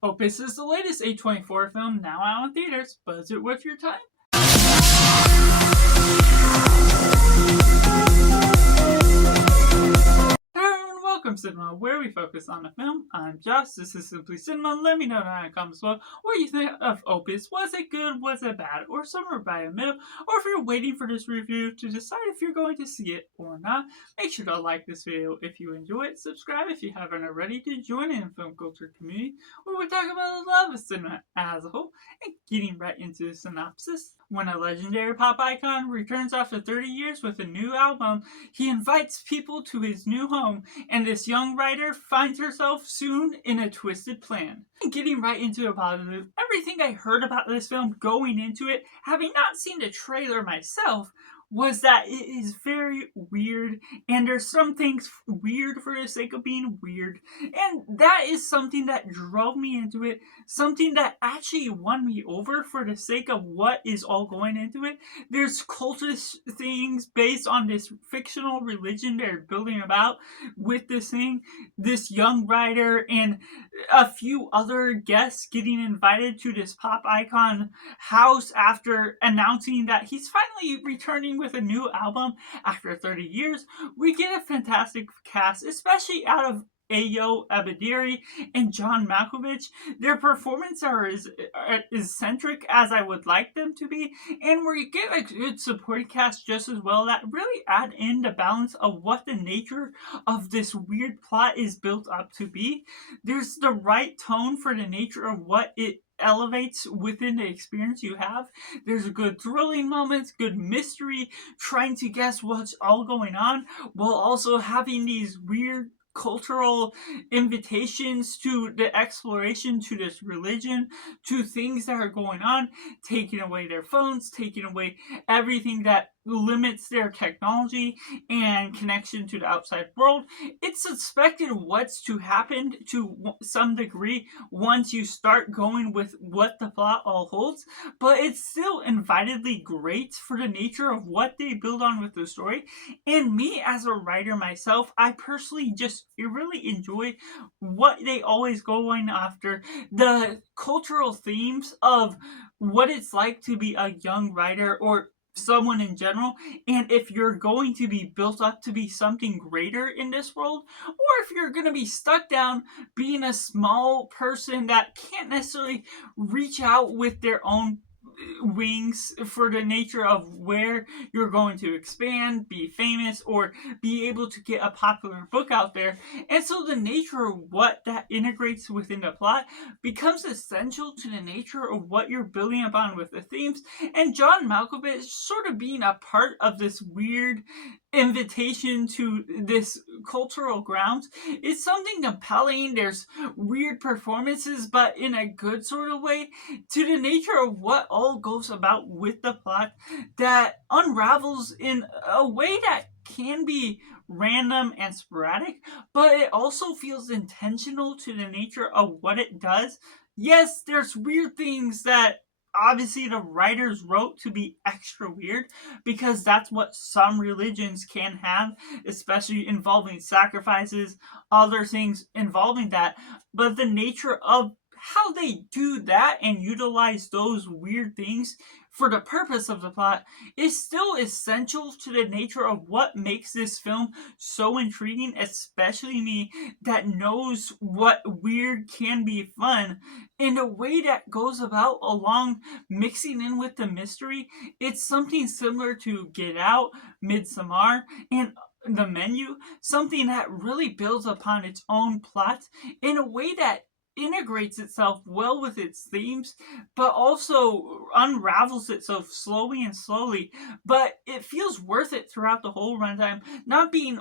Opus is the latest A24 film now out in theaters. Buzz it with your time. Welcome Cinema, where we focus on a film. I'm Josh, this is Simply Cinema. Let me know down in the comments below what you think of Opus. Was it good, was it bad, or somewhere by the middle? Or if you're waiting for this review to decide if you're going to see it or not, make sure to like this video if you enjoy it, subscribe if you haven't already to join in the film culture community where we talk about the love of cinema as a whole. And getting right into the synopsis. When a legendary pop icon returns after 30 years with a new album, he invites people to his new home, and this young writer finds herself soon in a twisted plan. Getting right into the positive, everything I heard about this film going into it, having not seen the trailer myself, was that it is very weird, and there's some things weird for the sake of being weird, and that is something that drove me into it, something that actually won me over for the sake of what is all going into it. There's cultist things based on this fictional religion they're building about with this thing, this young writer and a few other guests getting invited to this pop icon house after announcing that he's finally returning with a new album after 30 years. We get a fantastic cast, especially out of Ayo Abadiri and John Malkovich. Their performances are as eccentric as I would like them to be, and we get a good supporting cast just as well that really add in the balance of what the nature of this weird plot is built up to be. There's the right tone for the nature of what it elevates within the experience you have. There's good thrilling moments, good mystery, trying to guess what's all going on, while also having these weird cultural invitations to the exploration to this religion, to things that are going on, taking away their phones, taking away everything that limits their technology and connection to the outside world. It's suspected what's to happen to some degree once you start going with what the plot all holds, but it's still invitedly great for the nature of what they build on with the story. And me as a writer myself, I personally just really enjoy what they always going after, the cultural themes of what it's like to be a young writer or someone in general, and if you're going to be built up to be something greater in this world, or if you're going to be stuck down being a small person that can't necessarily reach out with their own wings for the nature of where you're going to expand, be famous, or be able to get a popular book out there. And so the nature of what that integrates within the plot becomes essential to the nature of what you're building upon with the themes. And John Malkovich sort of being a part of this weird invitation to this cultural grounds is something compelling. There's weird performances, but in a good sort of way, to the nature of what all goes about with the plot that unravels in a way that can be random and sporadic, but it also feels intentional to the nature of what it does. Yes, there's weird things that obviously the writers wrote to be extra weird, because that's what some religions can have, especially involving sacrifices, other things involving that. But the nature of how they do that and utilize those weird things for the purpose of the plot is still essential to the nature of what makes this film so intriguing, especially me that knows what weird can be fun in a way that goes about along mixing in with the mystery. It's something similar to Get Out, Midsommar, and The Menu, something that really builds upon its own plot in a way that integrates itself well with its themes, but also unravels itself slowly and slowly. But it feels worth it throughout the whole runtime, not being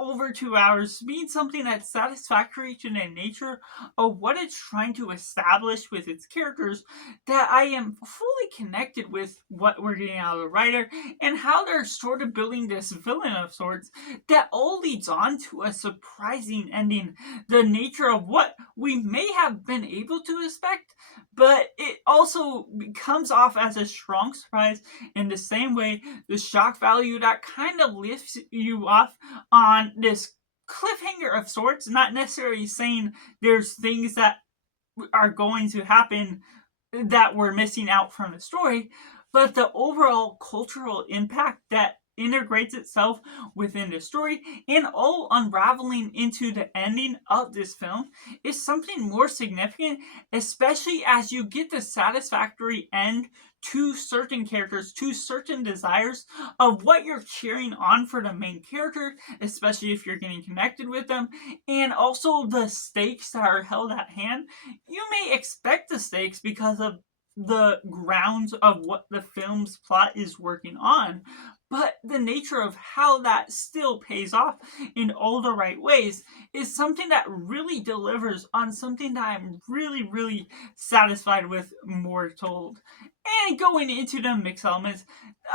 over 2 hours, being something that's satisfactory to the nature of what it's trying to establish with its characters, that I am fully connected with what we're getting out of the writer and how they're sort of building this villain of sorts that all leads on to a surprising ending. The nature of what we may have been able to expect, but it also comes off as a strong surprise in the same way the shock value that kind of lifts you off on this cliffhanger of sorts, not necessarily saying there's things that are going to happen that we're missing out from the story, but the overall cultural impact that integrates itself within the story and all unraveling into the ending of this film is something more significant, especially as you get the satisfactory end to certain characters, to certain desires of what you're cheering on for the main character, especially if you're getting connected with them, and also the stakes that are held at hand. You may expect the stakes because of the grounds of what the film's plot is working on, but the nature of how that still pays off in all the right ways is something that really delivers on something that I'm really, really satisfied with more told. And going into the mix elements,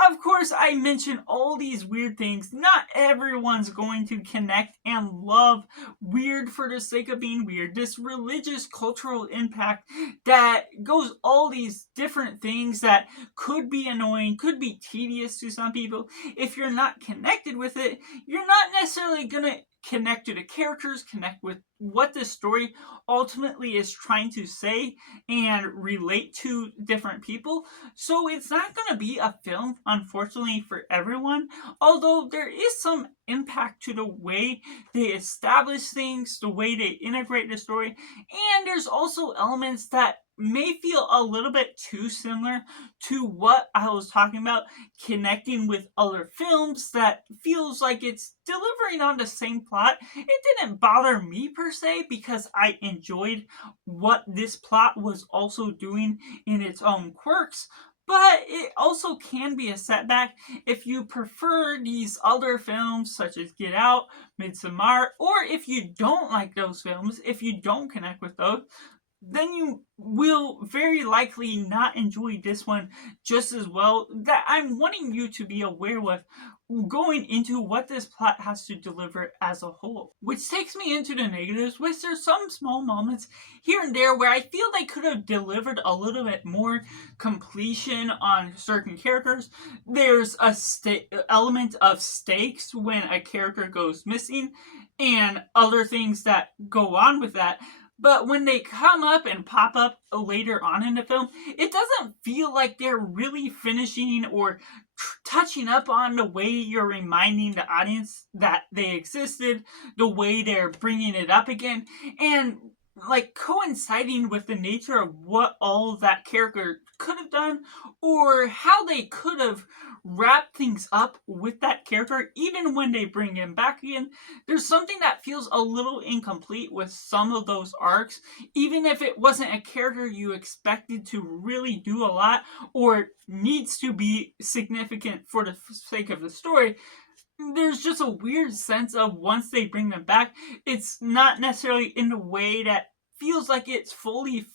of course, I mentioned all these weird things. Not everyone's going to connect and love weird for the sake of being weird. This religious cultural impact that goes all these different things that could be annoying, could be tedious to some people. If you're not connected with it, you're not necessarily going to connect to the characters, connect with what the story ultimately is trying to say and relate to different people. So it's not going to be a film, unfortunately, for everyone, although there is some impact to the way they establish things, the way they integrate the story, and there's also elements that may feel a little bit too similar to what I was talking about, connecting with other films that feels like it's delivering on the same plot. It didn't bother me per se because I enjoyed what this plot was also doing in its own quirks. But it also can be a setback if you prefer these other films such as Get Out, Midsommar, or if you don't like those films, if you don't connect with those, then you will very likely not enjoy this one just as well. That I'm wanting you to be aware with going into what this plot has to deliver as a whole. Which takes me into the negatives, which there's some small moments here and there where I feel they could have delivered a little bit more completion on certain characters. There's a element of stakes when a character goes missing and other things that go on with that. But when they come up and pop up later on in the film, it doesn't feel like they're really finishing or touching up on the way you're reminding the audience that they existed, the way they're bringing it up again, and like coinciding with the nature of what all that character could have done or how they could have wrapped things up with that character even when they bring him back again. There's something that feels a little incomplete with some of those arcs, even if it wasn't a character you expected to really do a lot or needs to be significant for the sake of the story. There's just a weird sense of once they bring them back, it's not necessarily in the way that feels like it's fully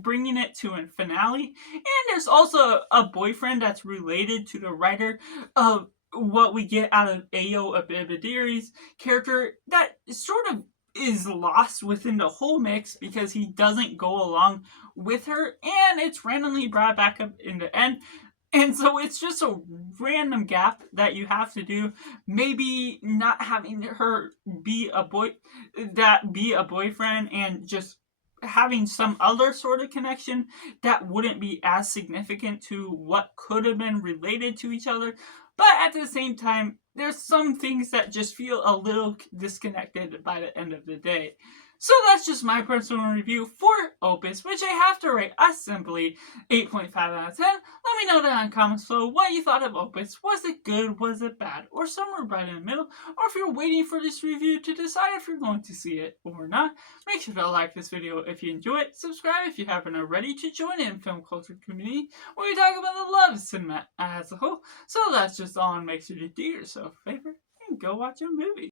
bringing it to a finale. And there's also a boyfriend that's related to the writer of what we get out of Ayo Abibadiri's character that sort of is lost within the whole mix because he doesn't go along with her, and it's randomly brought back up in the end. And so it's just a random gap that you have to do. Maybe not having her be a boyfriend and just having some other sort of connection that wouldn't be as significant to what could have been related to each other. But at the same time, there's some things that just feel a little disconnected by the end of the day. So that's just my personal review for Opus, which I have to rate a simply 8.5 out of 10. Let me know down in the comments below what you thought of Opus. Was it good? Was it bad? Or somewhere right in the middle? Or if you're waiting for this review to decide if you're going to see it or not, make sure to like this video if you enjoy it. Subscribe if you haven't already to join in film culture community where we talk about the love of cinema as a whole. So that's just all, and make sure to do yourself a favor and go watch a movie.